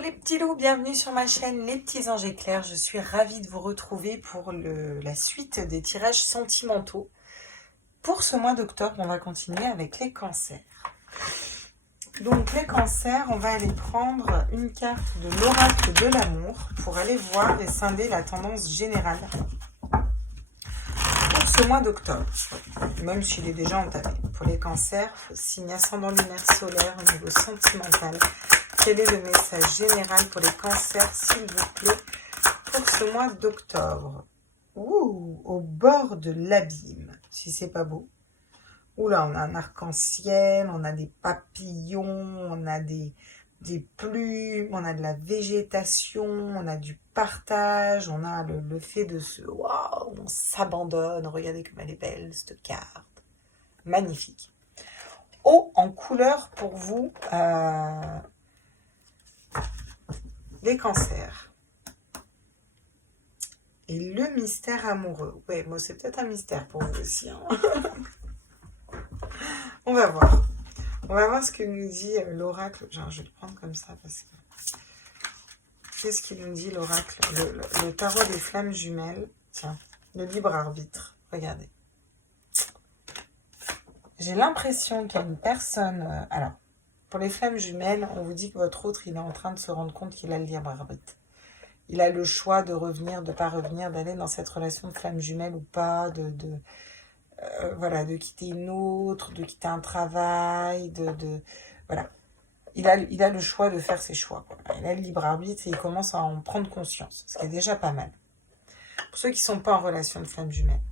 les petits loups, bienvenue sur ma chaîne Les Petits Anges Éclairs. Je suis ravie de vous retrouver pour la suite des tirages sentimentaux. Pour ce mois d'octobre, on va continuer avec les cancers. Donc les cancers, on va aller prendre une carte de l'oracle de l'amour pour aller voir et scinder la tendance générale pour ce mois d'octobre, même s'il est déjà entamé. Pour les cancers, signe ascendant lunaire solaire au niveau sentimental. Quel est le message général pour les cancers, s'il vous plaît, pour ce mois d'octobre? Ouh, au bord de l'abîme, si c'est pas beau. Ouh là, on a un arc-en-ciel, on a des papillons, on a des plumes, on a de la végétation, on a du partage, on a le fait de se... Waouh, on s'abandonne, regardez comme elle est belle, cette carte. Magnifique. Haut en couleur pour vous... les cancers. Et le mystère amoureux. Ouais, moi c'est peut-être un mystère pour vous aussi. Hein. On va voir. On va voir ce que nous dit l'oracle. Genre, je vais le prendre comme ça parce que... Qu'est-ce qu'il nous dit l'oracle? Le tarot des flammes jumelles. Tiens, le libre arbitre. Regardez. J'ai l'impression qu'il y a une personne... alors, pour les flammes jumelles, on vous dit que votre autre, il est en train de se rendre compte qu'il a le libre arbitre. Il a le choix de revenir, de ne pas revenir, d'aller dans cette relation de flamme jumelle ou pas, voilà, de quitter une autre, de quitter un travail, voilà. Il a le choix de faire ses choix, quoi. Il a le libre arbitre et il commence à en prendre conscience, ce qui est déjà pas mal. Pour ceux qui ne sont pas en relation de flamme jumelle,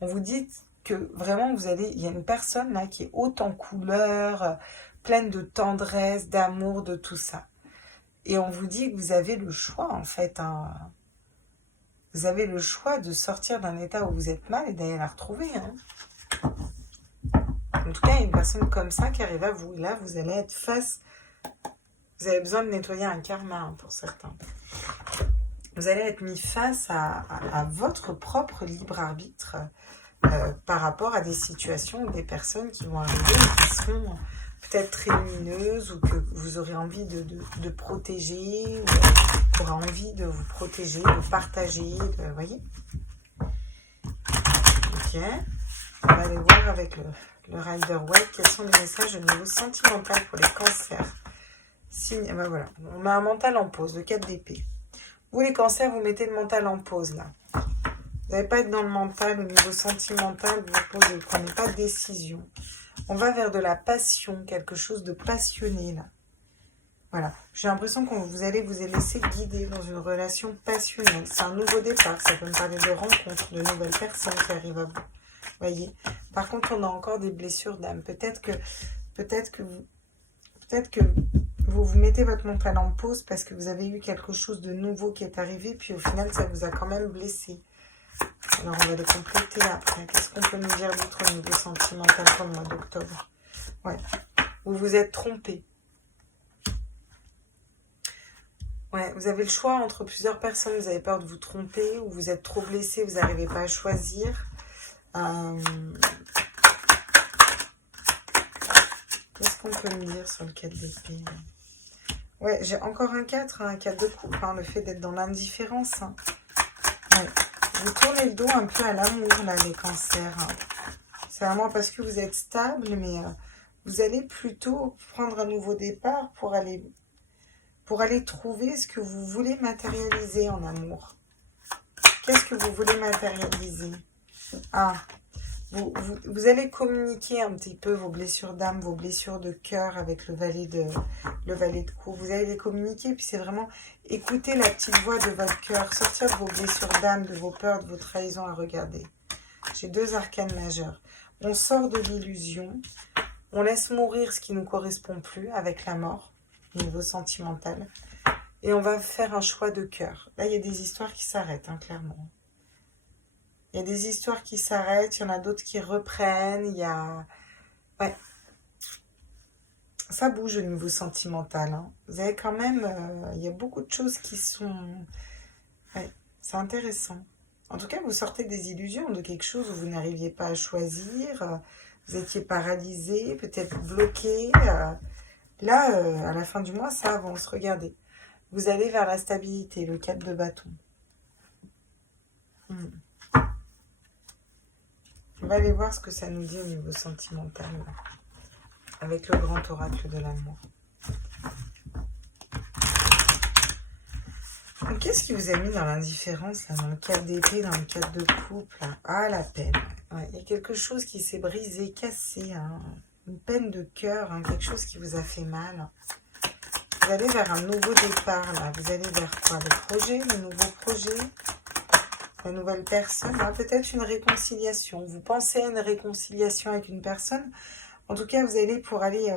on vous dit que vraiment, il y a une personne là qui est haute en couleurs, pleine de tendresse, d'amour, de tout ça. Et on vous dit que vous avez le choix, en fait. Hein. Vous avez le choix de sortir d'un état où vous êtes mal et d'aller la retrouver. Hein. En tout cas, il y a une personne comme ça qui arrive à vous. Et là, vous allez être face... Vous avez besoin de nettoyer un karma, hein, pour certains. Vous allez être mis face à votre propre libre arbitre par rapport à des situations ou des personnes qui vont arriver et qui seront... peut-être très lumineuse ou que vous aurez envie de protéger, ou qui aura envie de vous protéger, de partager, vous voyez. Ok, on va aller voir avec le Rider-Waite quels sont les messages au niveau sentimental pour les cancers. Signe, ben voilà, on met un mental en pause, le 4 d'épée. Vous les cancers, vous mettez le mental en pause là. Vous n'allez pas être dans le mental au niveau sentimental, vous ne prenez pas de décision. On va vers de la passion, quelque chose de passionné, là. Voilà. J'ai l'impression que vous allez vous laisser guider dans une relation passionnelle. C'est un nouveau départ. Ça peut me parler de rencontres, de nouvelles personnes qui arrivent à vous. Voyez. Par contre, on a encore des blessures d'âme. Peut-être que vous mettez votre mental en pause parce que vous avez eu quelque chose de nouveau qui est arrivé. Puis au final, ça vous a quand même blessé. Alors, on va les compléter après. Qu'est-ce qu'on peut nous dire d'autre au niveau sentimental pour le mois d'octobre? Ouais. Vous vous êtes trompé. Ouais, vous avez le choix entre plusieurs personnes. Vous avez peur de vous tromper ou vous êtes trop blessé, vous n'arrivez pas à choisir. Qu'est-ce qu'on peut nous dire sur le 4 d'épée? Ouais, j'ai encore un 4, un 4 de coupe. Hein, le fait d'être dans l'indifférence. Hein. Ouais. Vous tournez le dos un peu à l'amour, là, les cancers. C'est vraiment parce que vous êtes stable, mais vous allez plutôt prendre un nouveau départ pour aller trouver ce que vous voulez matérialiser en amour. Qu'est-ce que vous voulez matérialiser? Ah, vous allez communiquer un petit peu vos blessures d'âme, vos blessures de cœur avec le valet de coupe. Vous allez les communiquer, puis c'est vraiment écouter la petite voix de votre cœur, sortir de vos blessures d'âme, de vos peurs, de vos trahisons à regarder. J'ai 2 arcanes majeures. On sort de l'illusion, on laisse mourir ce qui ne nous correspond plus avec la mort, au niveau sentimental, et on va faire un choix de cœur. Là, il y a des histoires qui s'arrêtent, hein, clairement. Il y a des histoires qui s'arrêtent, il y en a d'autres qui reprennent, il y a... Ouais. Ça bouge au niveau sentimental. Hein. Vous avez quand même... il y a beaucoup de choses qui sont... Ouais, c'est intéressant. En tout cas, vous sortez des illusions de quelque chose où vous n'arriviez pas à choisir. Vous étiez paralysé, peut-être bloqué. Là, à la fin du mois, ça avance. Regardez. Vous allez vers la stabilité, le 4 de bâton. On va aller voir ce que ça nous dit au niveau sentimental, là, avec le grand oracle de l'amour. Qu'est-ce qui vous a mis dans l'indifférence, là, dans le 4 d'épée, dans le 4 de coupe, là? Ah, la peine. Ouais, il y a quelque chose qui s'est brisé, cassé, hein. Une peine de cœur, hein, quelque chose qui vous a fait mal. Vous allez vers un nouveau départ, là. Vous allez vers quoi? Le projet, le nouveau projet, la nouvelle personne, là. Peut-être une réconciliation. Vous pensez à une réconciliation avec une personne. En tout cas, vous allez pour aller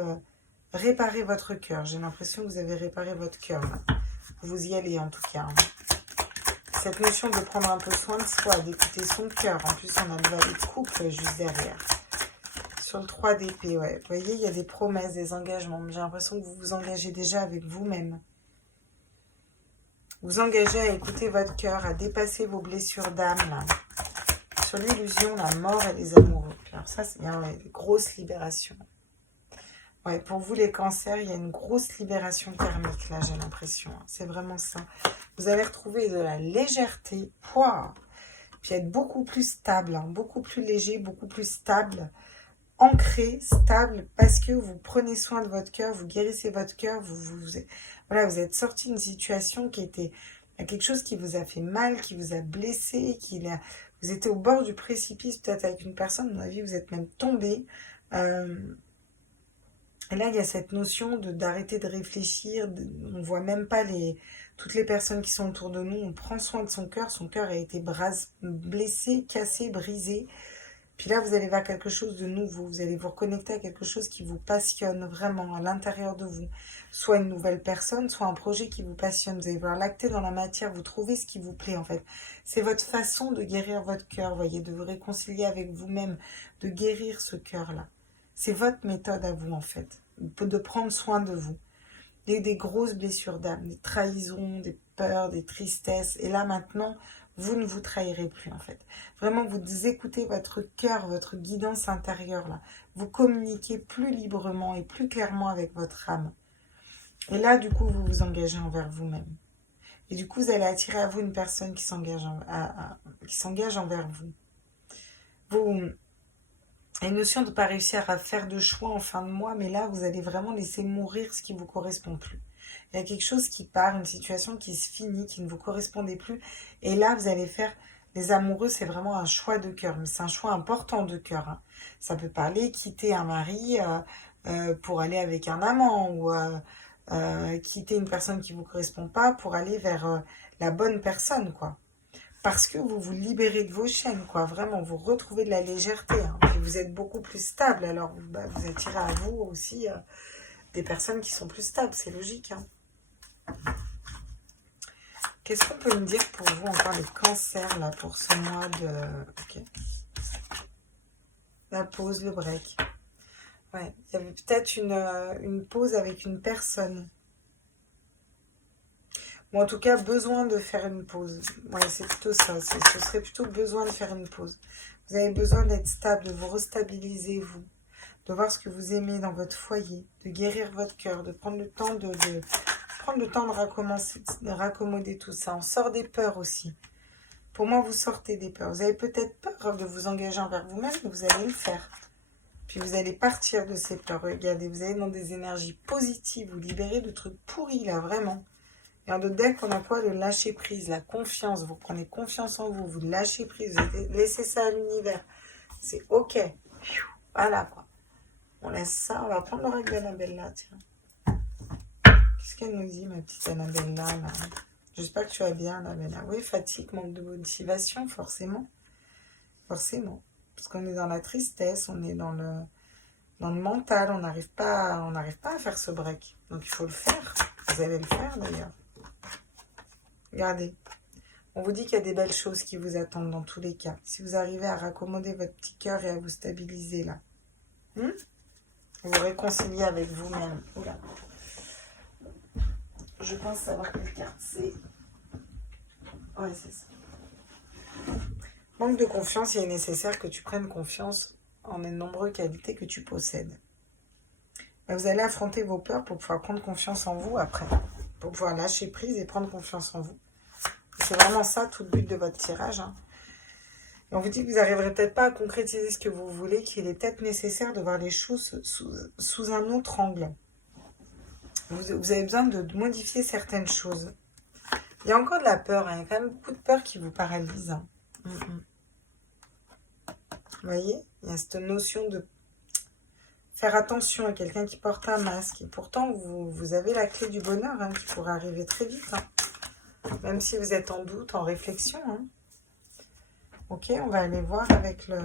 réparer votre cœur. J'ai l'impression que vous avez réparé votre cœur, là. Vous y allez, en tout cas. Hein. Cette notion de prendre un peu soin de soi, d'écouter son cœur. En plus, on a le valet de coupe juste derrière. Sur le 3 d'épée, ouais. Vous voyez, il y a des promesses, des engagements. J'ai l'impression que vous vous engagez déjà avec vous-même. Vous engagez à écouter votre cœur, à dépasser vos blessures d'âme, là. Sur l'illusion, la mort et les amoureux. Alors ça, c'est bien, ouais, grosse libération. Ouais, pour vous, les cancers, il y a une grosse libération karmique, là, j'ai l'impression. C'est vraiment ça. Vous allez retrouver de la légèreté, puis être beaucoup plus stable, hein, beaucoup plus léger, beaucoup plus stable, ancré, stable, parce que vous prenez soin de votre cœur, vous guérissez votre cœur, voilà, vous êtes sorti d'une situation qui était quelque chose qui vous a fait mal, qui vous a blessé, vous étiez au bord du précipice, peut-être avec une personne, à mon avis, vous êtes même tombé. Et là, il y a cette notion d'arrêter de réfléchir, on ne voit même pas toutes les personnes qui sont autour de nous, on prend soin de son cœur a été blessé, cassé, brisé. Puis là, vous allez vers quelque chose de nouveau, vous allez vous reconnecter à quelque chose qui vous passionne vraiment à l'intérieur de vous. Soit une nouvelle personne, soit un projet qui vous passionne. Vous allez voir l'acter dans la matière, vous trouvez ce qui vous plaît en fait. C'est votre façon de guérir votre cœur, voyez, de vous réconcilier avec vous-même, de guérir ce cœur-là. C'est votre méthode à vous en fait, de prendre soin de vous. Des grosses blessures d'âme, des trahisons, des peurs, des tristesses. Et là maintenant, vous ne vous trahirez plus en fait. Vraiment, vous écoutez votre cœur, votre guidance intérieure là. Vous communiquez plus librement et plus clairement avec votre âme. Et là, du coup, vous vous engagez envers vous-même. Et du coup, vous allez attirer à vous une personne qui s'engage envers vous. Il y a une notion de ne pas réussir à faire de choix en fin de mois, mais là, vous allez vraiment laisser mourir ce qui ne vous correspond plus. Il y a quelque chose qui part, une situation qui se finit, qui ne vous correspondait plus. Et là, vous allez faire... Les amoureux, c'est vraiment un choix de cœur, mais c'est un choix important de cœur. Hein. Ça peut parler quitter un mari pour aller avec un amant, ou quitter une personne qui ne vous correspond pas pour aller vers la bonne personne, quoi. Parce que vous vous libérez de vos chaînes, quoi. Vraiment, vous retrouvez de la légèreté. Hein. Et vous êtes beaucoup plus stable. Alors, vous attirez à vous aussi des personnes qui sont plus stables. C'est logique. Hein. Qu'est-ce qu'on peut me dire pour vous encore les cancers, là, pour ce mois de... Ok. La pause, le break. Ouais, il y avait peut-être une pause avec une personne. Ou en tout cas, besoin de faire une pause. Ouais, c'est plutôt ça. Ce serait plutôt besoin de faire une pause. Vous avez besoin d'être stable, de vous restabiliser, vous. De voir ce que vous aimez dans votre foyer. De guérir votre cœur. De prendre le temps de raccommoder tout ça. On sort des peurs aussi. Pour moi, vous sortez des peurs. Vous avez peut-être peur de vous engager envers vous-même, mais vous allez le faire. Puis vous allez partir de ces peurs. Regardez, vous allez dans des énergies positives. Vous libérez de trucs pourris, là, vraiment. Et en d'autres decks, on a quoi? Le lâcher prise, la confiance. Vous prenez confiance en vous, vous lâchez prise, vous laissez ça à l'univers. C'est ok. Voilà quoi. On laisse ça. On va prendre l'oracle d'Annabella, tiens. Qu'est-ce qu'elle nous dit, ma petite Annabella, là? J'espère que tu vas bien, Annabella. Oui, fatigue, manque de motivation, forcément. Forcément. Parce qu'on est dans la tristesse, on est dans le mental, on n'arrive pas à faire ce break. Donc il faut le faire. Vous allez le faire d'ailleurs. Regardez, on vous dit qu'il y a des belles choses qui vous attendent dans tous les cas. Si vous arrivez à raccommoder votre petit cœur et à vous stabiliser là, vous vous réconciliez avec vous-même. Oula. Je pense savoir quelle carte c'est. Ouais, c'est ça. Manque de confiance, il est nécessaire que tu prennes confiance en les nombreuses qualités que tu possèdes. Vous allez affronter vos peurs pour pouvoir prendre confiance en vous après. pour pouvoir lâcher prise et prendre confiance en vous. C'est vraiment ça, tout le but de votre tirage. Hein. Et on vous dit que vous n'arriverez peut-être pas à concrétiser ce que vous voulez, qu'il est peut-être nécessaire de voir les choses sous un autre angle. Vous avez besoin de modifier certaines choses. Il y a encore de la peur, hein. Il y a quand même beaucoup de peur qui vous paralyse. Hein. Vous voyez, il y a cette notion de faire attention à quelqu'un qui porte un masque. Et pourtant, vous avez la clé du bonheur hein, qui pourrait arriver très vite. Hein. Même si vous êtes en doute, en réflexion. Hein. Ok, on va aller voir avec les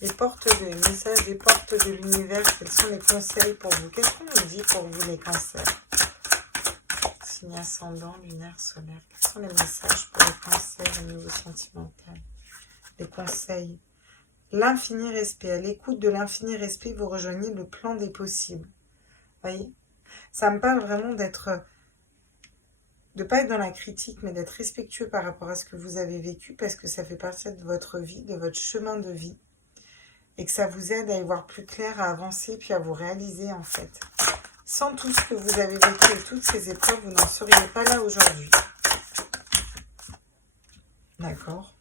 messages des portes de l'univers. Quels sont les conseils pour vous? Qu'est-ce qu'on nous dit pour vous, les cancers? Signe ascendant, lunaire, solaire. Quels sont les messages pour les cancers au niveau sentimental? Les conseils. L'infini respect. À l'écoute de l'infini respect, vous rejoignez le plan des possibles. Voyez? Ça me parle vraiment de pas être dans la critique, mais d'être respectueux par rapport à ce que vous avez vécu, parce que ça fait partie de votre vie, de votre chemin de vie, et que ça vous aide à y voir plus clair, à avancer, puis à vous réaliser en fait. Sans tout ce que vous avez vécu et toutes ces épreuves, vous n'en seriez pas là aujourd'hui. D'accord?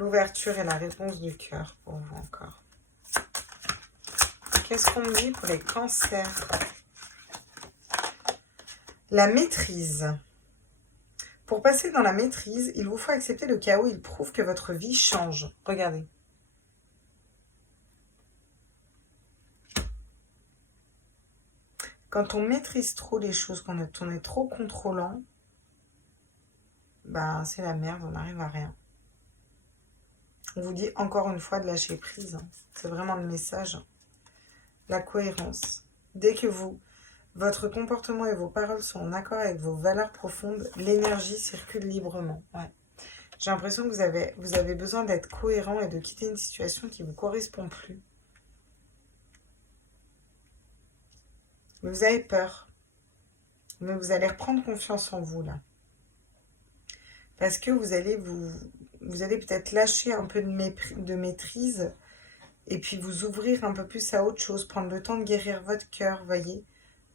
L'ouverture et la réponse du cœur pour vous encore. Qu'est-ce qu'on me dit pour les cancers? La maîtrise. Pour passer dans la maîtrise, il vous faut accepter le chaos. Il prouve que votre vie change. Regardez. Quand on maîtrise trop les choses, quand on est trop contrôlant, ben c'est la merde, on n'arrive à rien. On vous dit encore une fois de lâcher prise. Hein. C'est vraiment le message. La cohérence. Dès que votre comportement et vos paroles sont en accord avec vos valeurs profondes, l'énergie circule librement. Ouais. J'ai l'impression que vous avez besoin d'être cohérent et de quitter une situation qui ne vous correspond plus. Mais vous avez peur. Mais vous allez reprendre confiance en vous, là. Parce que vous allez peut-être lâcher un peu de maîtrise et puis vous ouvrir un peu plus à autre chose, prendre le temps de guérir votre cœur, voyez,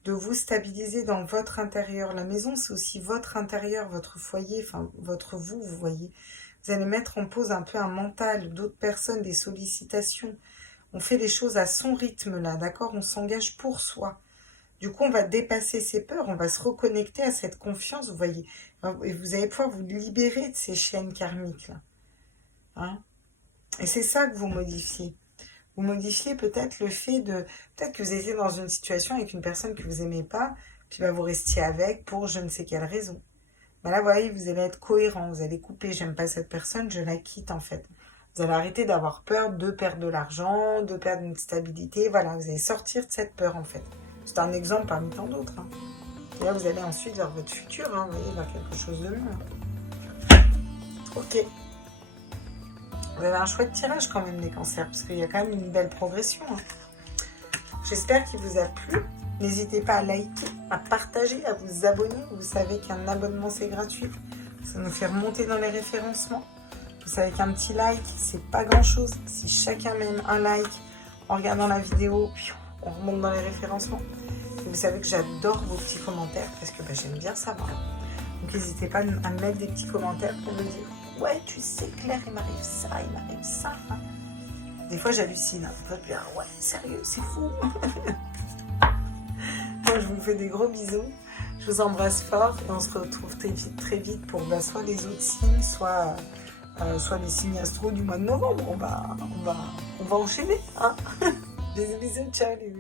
de vous stabiliser dans votre intérieur. La maison, c'est aussi votre intérieur, votre foyer, enfin, votre vous voyez. Vous allez mettre en pause un peu un mental, d'autres personnes, des sollicitations. On fait les choses à son rythme, là, d'accord? On s'engage pour soi. Du coup, on va dépasser ses peurs, on va se reconnecter à cette confiance, vous voyez. Et vous allez pouvoir vous libérer de ces chaînes karmiques, là. Hein? Et c'est ça que vous modifiez. Vous modifiez peut-être le fait de... Peut-être que vous étiez dans une situation avec une personne que vous n'aimez pas, puis vous restiez avec pour je ne sais quelle raison. Ben là, vous voyez, vous allez être cohérent, vous allez couper, j'aime pas cette personne, je la quitte en fait. Vous allez arrêter d'avoir peur de perdre de l'argent, de perdre une stabilité, voilà, vous allez sortir de cette peur en fait. C'est un exemple parmi tant d'autres. Hein. Et là, vous allez ensuite vers votre futur, hein, vous voyez, vers quelque chose de mieux. Ok. Vous avez un chouette tirage quand même, les cancers, parce qu'il y a quand même une belle progression. Hein. J'espère qu'il vous a plu. N'hésitez pas à liker, à partager, à vous abonner. Vous savez qu'un abonnement, c'est gratuit. Ça nous fait remonter dans les référencements. Vous savez qu'un petit like, c'est pas grand-chose. Si chacun met un like en regardant la vidéo, on remonte dans les référencements. Et vous savez que j'adore vos petits commentaires parce que j'aime bien savoir. Donc n'hésitez pas à me mettre des petits commentaires pour me dire « Ouais, tu sais Claire, il m'arrive ça, il m'arrive ça. Hein. » Des fois, j'hallucine. Hein. Je me dis « Ouais, sérieux, c'est fou. » Moi, je vous fais des gros bisous. Je vous embrasse fort et on se retrouve très vite pour soit les autres signes, soit les signes astro du mois de novembre. On va enchaîner. Hein. Bisous, ciao les